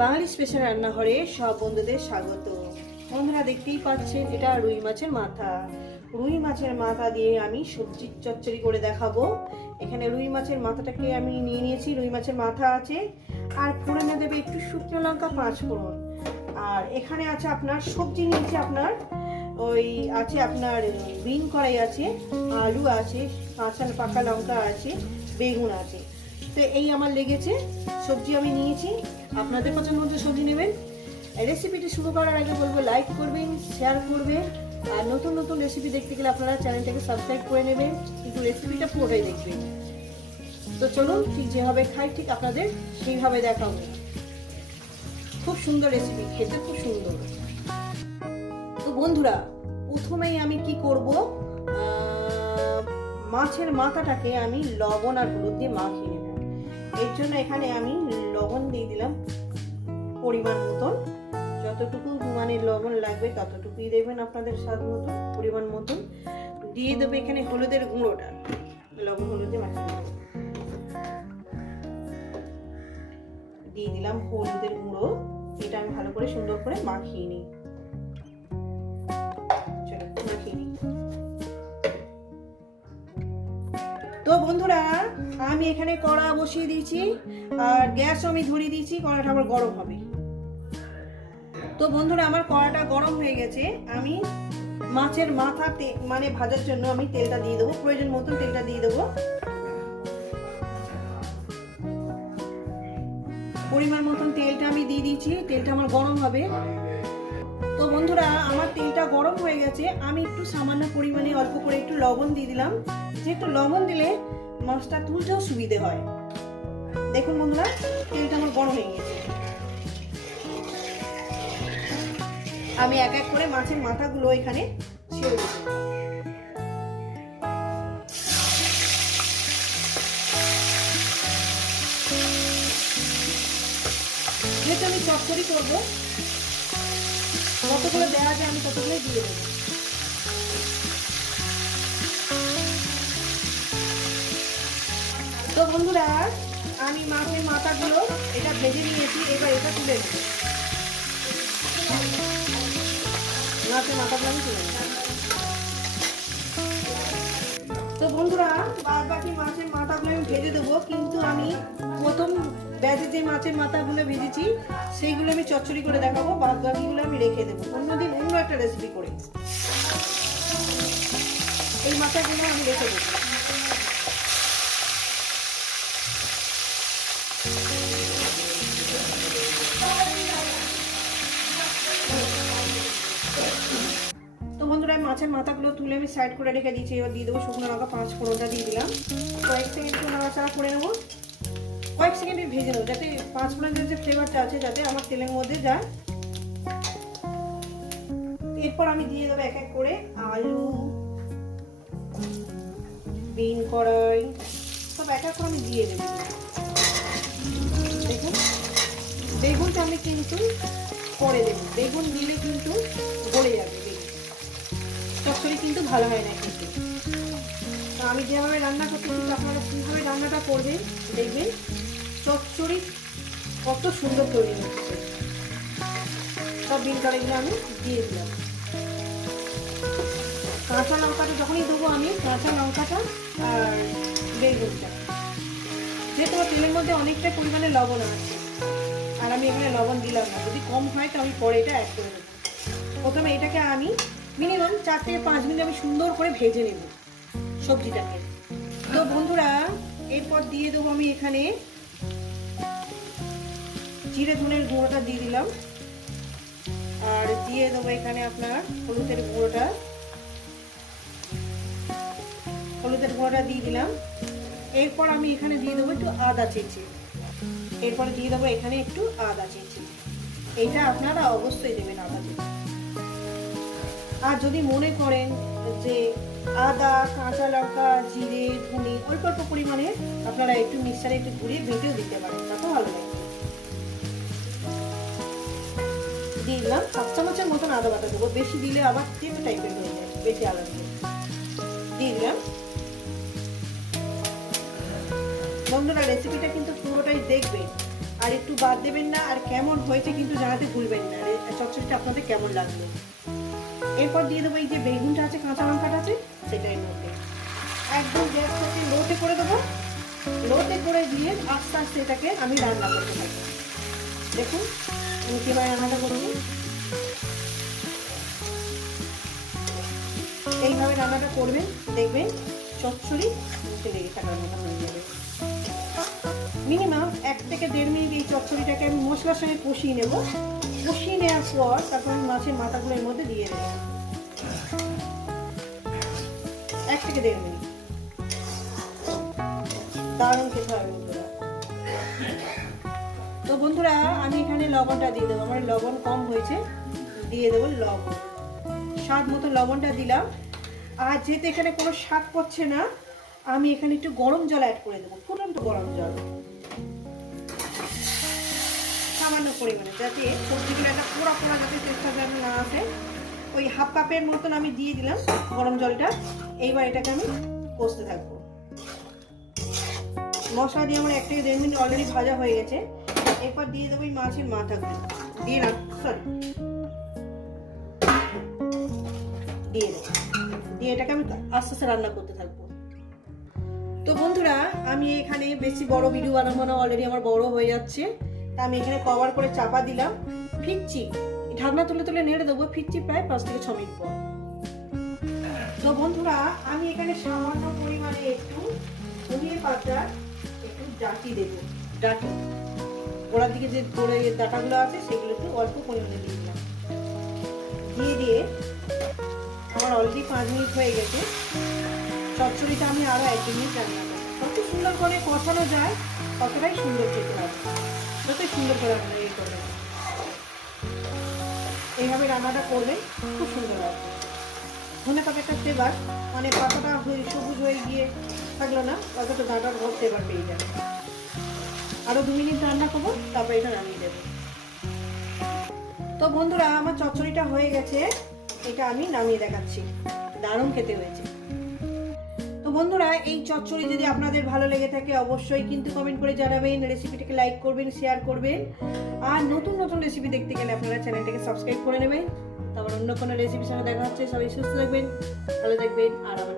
বাঙালি special রান্নাঘরে সব বন্ধুদের স্বাগত। বন্ধুরা দেখতেই পাচ্ছেন, এটা রুই মাছের মাথা। রুই মাছের মাথা দিয়ে আমি সবজি চচ্চড়ি করে দেখাবো। এখানে রুই মাছের মাথাটাকে আমি নিয়ে নিয়েছি, রুই মাছের মাথা আছে। আর ফোড়নে দেবে একটু শুকনো লঙ্কা পাঁচ ফোড়ন। আর এখানে আছে আপনার সবজি নিয়েছি আপনার, ওই আছে আপনার বিন কড়াই আছে, আলু আছে কাঁচা পাকা লঙ্কা আছে, বেগুন আছে। তো এই আমার লেগেছে। সবজি আমি নিয়েছি। আপনাদের পছন্দ মতো সবজি নেবেন। রেসিপিটি শুরু করার আগে বলব লাইক করবেন শেয়ার করবেন। আর নতুন নতুন রেসিপি দেখতে গেলে আপনারা চ্যানেলটাকে সাবস্ক্রাইব করে নেবেন। কিন্তু রেসিপিটা পুরোটাই দেখবেন। তো চলুন, ঠিক যেভাবে খাই, ঠিক আপনাদের সেইভাবে দেখাবো খুব সুন্দর রেসিপি খেতে খুব সুন্দর। তো বন্ধুরা, প্রথমেই আমি কি করব? মাছের মাথাটাকে আমি লবণ আর হলুদ দিয়ে মাখিয়ে নেব। এর জন্য এখানে আমি লবণ দিয়ে দিলাম পরিমাণ মতন। যতটুকু মানে লবণ লাগবে ততটুকুই দেবেন আপনাদের স্বাদ মতো, পরিমাণ মতন। দিয়ে দেবে এখানে হলুদের গুঁড়োটা। লবণ, হলুদে মাখিয়ে দিয়ে দিলাম হলুদের গুঁড়ো। এটা আমি ভালো করে সুন্দর করে মাখিয়ে নিই। মাখিয়ে নিই। তো বন্ধুরা আমি এখানে কড়া বসিয়ে দিয়েছি, আর গ্যাসও আমি ধরিয়ে দিয়েছি, কড়াটা আবার গরম হবে। তো বন্ধুরা, আমার কড়াটা গরম হয়ে গেছে। আমি মাছের মাথা মানে ভাজার জন্য আমি তেলটা দিয়ে দেবো। প্রয়োজন মতন তেলটা দিয়ে দেবো। পরিমাণ মতন তেলটা আমি দিয়ে দিয়েছি। তেলটা আমার গরম হবে। তো বন্ধুরা, আমার তেলটা গরম হয়ে গেছে। আমি একটু সামান্য পরিমাণে অল্প করে একটু লবণ দিয়ে দিলাম। যেহেতু লবণ দিলে মাছটা তুলতেও সুবিধে হয়। দেখুন বন্ধুরা, তেলটা আমার গরম হয়ে গেছে আমি এক এক করে মাছের মাথাগুলো এখানে ছেড়ে দেবো যেহেতু আমি চচ্চড়ি করব কতগুলো দেওয়া যায় আমি ততগুলোই দিয়ে দেবো। তো বন্ধুরা, আমি মাছের মাথাগুলো এটা ভেজে নিয়েছি, এবার এটা তুলে মাছের মাথাগুলো আমি তুলে তো বন্ধুরা বাদ বাকি মাছের মাথাগুলো আমি ভেজে দেবো, কিন্তু আমি প্রথম ব্যাচে যে মাছের মাথাগুলো ভেজেছি, সেইগুলো আমি চচ্চড়ি করে দেখাবো বাদ বাকিগুলো আমি রেখে দেবো। অন্যদিন অন্য একটা রেসিপি করে। এই মাথাগুলো আমি রেখে দেবো। মাথাগুলো তুলে আমি সাইড করে রেখে দিয়েছি। এবার দিয়ে দেবো শুকনো লঙ্কা, পাঁচ ফোড়নটা দিয়ে দিলাম। কয়েক সেকেন্ড একটু নাড়াচাড়া করে নেব। কয়েক সেকেন্ড ভেজে নেব, যাতে পাঁচ ফোড়নের যে ফ্লেভারটা আছে, যাতে আমার তেলের মধ্যে যায় এরপর আমি দিয়ে দেবো এক এক করে আলু, বিন কড়াই, সব এক এক করে আমি দিয়ে দেবো। দেখুন, বেগুনটা আমি কিন্তু করে দেবো। বেগুন দিলে কিন্তু গলে যাবে। চচ্চড়ি কিন্তু ভালো হয় না কিন্তু তো আমি যেভাবে রান্না করতে কিন্তু আপনারা কীভাবে রান্নাটা করবেন, দেখবেন চচ্চড়ি কত সুন্দর তৈরি হচ্ছে। সব বিন কড়াইগুলো আমি দিয়ে দিলাম। কাঁচা লঙ্কাটা যখনই দেবো আমি, কাঁচা লঙ্কাটা আর বেগুনটা। যেহেতু তেলের মধ্যে অনেকটা পরিমাণে লবণ আছে। আর আমি এখানে লবণ দিলাম না। যদি কম হয়, তো আমি পরে এটা অ্যাড করে দেবো প্রথমে এটাকে আমি মিনিমাম চার থেকে পাঁচ মিনিট আমি সুন্দর করে ভেজে নেব সবজিটাকে। তো বন্ধুরা, এরপর দিয়ে দেবো আমি এখানে জিরে ধনের গুঁড়োটা দিয়ে দিলাম। আর দিয়ে দেবো এখানে আপনার হলুদের গুঁড়োটা। হলুদের গুঁড়োটা দিয়ে দিলাম। এরপর আমি এখানে দিয়ে দেবো একটু আদা চেঁচে। এরপর দিয়ে দেবো এখানে একটু আদা চেঁচে। এটা আপনারা অবশ্যই দেবেন আদা চেঁচে। আর যদি মনে করেন যে আদা, কাঁচা লঙ্কা, জিরে, ধনে অল্প অল্প পরিমাণে আপনারা একটু মিক্সারে একটু ঘুরিয়ে বেটেও দিতে পারেন তাতেও ভালো দিয়ে দিলাম সাত চামচের মতন আদা বাটা দেবো, বেশি দিলে আবার তেল টাইপের হয়ে যায়, বেশি দিয়ে দিলাম। বন্ধুরা রেসিপিটা কিন্তু পুরোটাই দেখবেন। আর একটু বাদ দেবেন না, আর কেমন হয়েছে কিন্তু জানাতে ভুলবেন না। চচ্চড়িটা আপনাদের কেমন লাগল? এরপর দিয়ে দেবো এই যে বেগুনটা আছে, কাঁচা লঙ্কাটা আছে সেটাই মধ্যে। একদম গ্যাসটাকে লোতে করে দেবো। লোতে করে দিয়ে আস্তে আস্তে এটাকে আমি রান্না করতে থাকি। দেখুন, আমি কীভাবে রান্নাটা করব এইভাবে রান্নাটা করবেন, দেখবেন চচ্চড়ি মুখে লেগে থাকার মতো হয়ে যাবে। মিনিমাম এক থেকে দেড় মিনিট এই চচ্চড়িটাকে আমি মশলার সঙ্গে কষিয়ে নেব। কষিয়ে নেওয়ার পর তারপর মাছের মাথাগুলো এর মধ্যে দিয়ে দেবো। এক থেকে দেড় মিনিট। দারুণ খেতে হবে বন্ধুরা। তো বন্ধুরা, আমি এখানে লবণটা দিয়ে দেবো। আমার লবণ কম হয়েছে, দিয়ে দেবো লবণ। স্বাদ মতো লবণটা দিলাম। আর যেহেতু এখানে কোনো স্বাদ পড়ছে না, আমি এখানে একটু গরম জল অ্যাড করে দেবো, ফুটন্ত গরম জল। সামান্য পরিমাণে, যাতে সবজিগুলো একটা পোড়া পোড়া যাতে চেষ্টা যেন না আসে। ওই হাফ কাপের মতন আমি দিয়ে দিলাম গরম জলটা। এইবার এটাকে আমি কষতে থাকব। মশলা দিয়ে আমার এক থেকে দেড় মিনিট অলরেডি ভাজা হয়ে গেছে। এরপর দিয়ে দেবো এই মাছের মাথাগুলো। দিয়ে না সরি দিয়ে দেবো। দিয়ে এটাকে আমি আস্তে আস্তে রান্না করতে থাকব। তো বন্ধুরা, আমি এখানে বেশি বড় ভিডিও বানাবো না অলরেডি আমার বড় হয়ে যাচ্ছে। তা আমি এখানে কভার করে চাপা দিলাম। ফিরছি। ঢাকনা তুলে তুলে নেড়ে দেবো, ফিরছি প্রায় পাঁচ থেকে ছ মিনিট পর। তো বন্ধুরা, আমি এখানে সামান্য পরিমাণে একটু ধনিয়ে পাতা, একটু ডাটি দেবো। ডাটি? গোড়ার দিকে যে গোড়ে ডাটাগুলো আছে, সেগুলো একটু অল্প পরিমাণে দিয়ে দিলাম। দিয়ে দিয়ে আমার অলরেডি পাঁচ মিনিট হয়ে গেছে। চচ্চড়িটা আমি আরও এক মিনিট রান্না করব। যত সুন্দর করে কষানো যায় কতটাই সুন্দর খেতে হবে যতই সুন্দর করে আমরা এই করবেন এইভাবে রান্নাটা করলে খুব সুন্দর লাগবে ধনে পাতাটা ফ্লেভার মানে পাতাটা সবুজ হয়ে গিয়ে থাকল না, পাতাটা ডাঁটার ঘর ফ্লেভার পেয়ে যাবে। আরও দু মিনিট রান্না করব, তারপরে এটা নামিয়ে দেবো তো বন্ধুরা, আমার চচ্চড়িটা হয়ে গেছে, এটা আমি নামিয়ে দেখাচ্ছি। দারুণ খেতে হয়েছে। বন্ধুরা, এই চচ্চড়ি যদি আপনাদের ভালো লেগে থাকে, অবশ্যই কিন্তু কমেন্ট করে জানাবেন রেসিপিটিকে লাইক করবেন শেয়ার করবেন। আর নতুন নতুন রেসিপি দেখতে গেলে আপনারা চ্যানেলটাকে সাবস্ক্রাইব করে নেবেন। তারপর অন্য কোনো রেসিপির সঙ্গে দেখা হচ্ছে, সবাই সুস্থ থাকবেন, ভালো থাকবেন, আর আমার